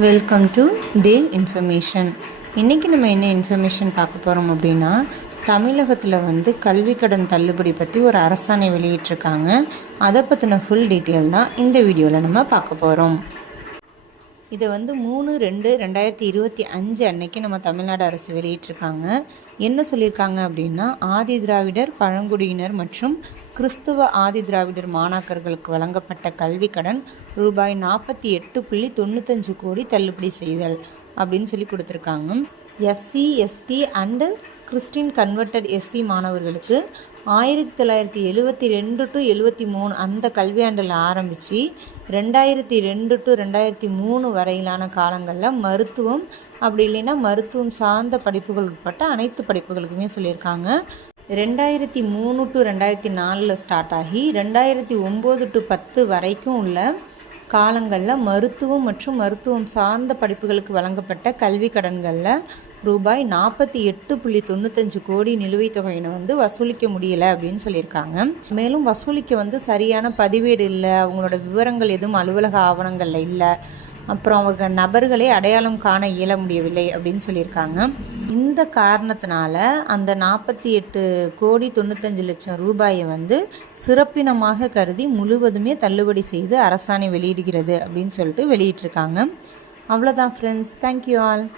Welcome to day information இன்றைக்கி நம்ம என்ன இன்ஃபர்மேஷன் பார்க்க போகிறோம் அப்படின்னா தமிழகத்தில் வந்து கல்வி கடன் தள்ளுபடி பற்றி ஒரு அரசாணை வெளியிட்டிருக்காங்க. அதை பற்றின ஃபுல் டீட்டெயில் தான் இந்த வீடியோவில் நம்ம பார்க்க போகிறோம் இதை வந்து மூணு ரெண்டு ரெண்டாயிரத்தி இருபத்தி அஞ்சு அன்னைக்கு நம்ம தமிழ்நாடு அரசு வெளியிட்டிருக்காங்க. என்ன சொல்லியிருக்காங்க அப்படின்னா ஆதி திராவிடர் பழங்குடியினர் மற்றும் கிறிஸ்துவ ஆதி திராவிடர் மாணாக்கர்களுக்கு வழங்கப்பட்ட கல்வி கடன் ரூபாய் நாற்பத்தி எட்டு புள்ளி தொண்ணூத்தஞ்சு கோடி தள்ளுபடி செய்தல் அப்படின்னு சொல்லி கொடுத்துருக்காங்க. SC ST and Christian converted SC மாணவர்களுக்கு ஆயிரத்தி தொள்ளாயிரத்தி எழுவத்தி ரெண்டு டு எழுவத்தி மூணு அந்த கல்வியாண்டில் ஆரம்பித்து ரெண்டாயிரத்தி ரெண்டு டு ரெண்டாயிரத்தி மூணு வரையிலான காலங்களில் மருத்துவம் அப்படி இல்லைன்னா மருத்துவம் சார்ந்த படிப்புகள் உட்பட்ட அனைத்து படிப்புகளுக்குமே சொல்லியிருக்காங்க. ரெண்டாயிரத்தி மூணு டு ரெண்டாயிரத்தி நாலில் ஸ்டார்ட் ஆகி ரெண்டாயிரத்தி ஒம்பது டு பத்து வரைக்கும் உள்ள காலங்களில் மருத்துவம் மற்றும் மருத்துவம் சார்ந்த படிப்புகளுக்கு வழங்கப்பட்ட கல்வி கடன்களில் ரூபாய் நாற்பத்தி எட்டு புள்ளி தொண்ணூத்தஞ்சு கோடி நிலுவைத் தொகையினை வந்து வசூலிக்க முடியல அப்படின்னு சொல்லியிருக்காங்க. மேலும் வசூலிக்க வந்து சரியான பதிவேடு இல்லை. அவங்களோட விவரங்கள் எதுவும் அலுவலக ஆவணங்களில் இல்லை. அப்புறம் அவர்கள் நபர்களை அடையாளம் காண இயல முடியவில்லை அப்படின்னு சொல்லியிருக்காங்க. இந்த காரணத்தினால அந்த நாற்பத்தி எட்டு கோடி தொண்ணூத்தஞ்சு லட்சம் ரூபாயை வந்து சிறப்பினமாக கருதி முழுவதுமே தள்ளுபடி செய்து அரசாணை வெளியிடுகிறது அப்படின்னு சொல்லிட்டு வெளியிட்டிருக்காங்க. அவ்வளோதான் ஃப்ரெண்ட்ஸ் தேங்க்யூ ஆல்